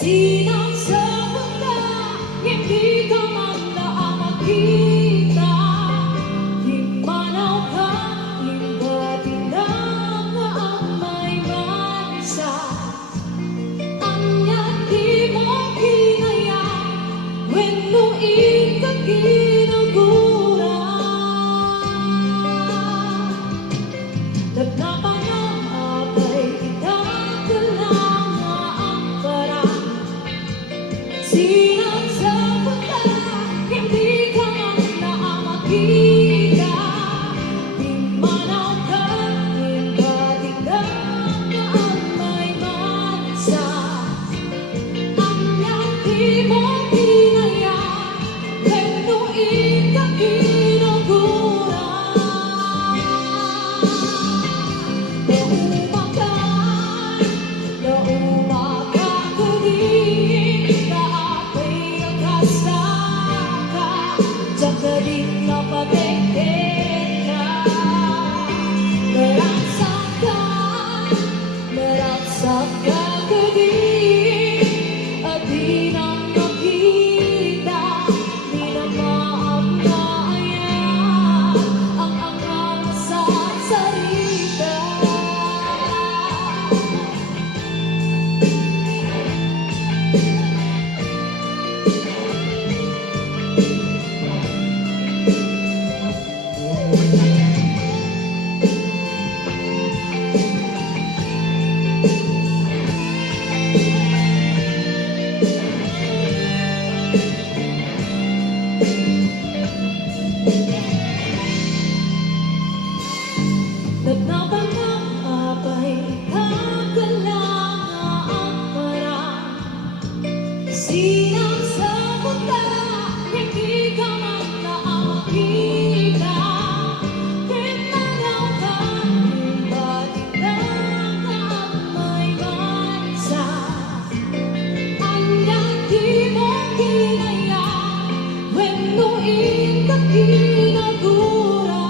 Sinasabot na hindi ka man makita. Himanaw ka, himbati na nga ang may manisa. Anya di mo kinaya, wenno ika ginagura. Nagnapan ang abay, itakalang nga ang parang. Sinasabot na hindi ka man makita. Himanaw ka, himbati na nga ang may manisa. Anya di mo kinaya, wenno ika ginagura. Nagnapan ng abay, itakalang nga ang parang. Sinasabot na hindi ka man makita. Himanaw ka, himbati na nga ang may manisa. Anya di mo kinaya, wenno ika ginagura.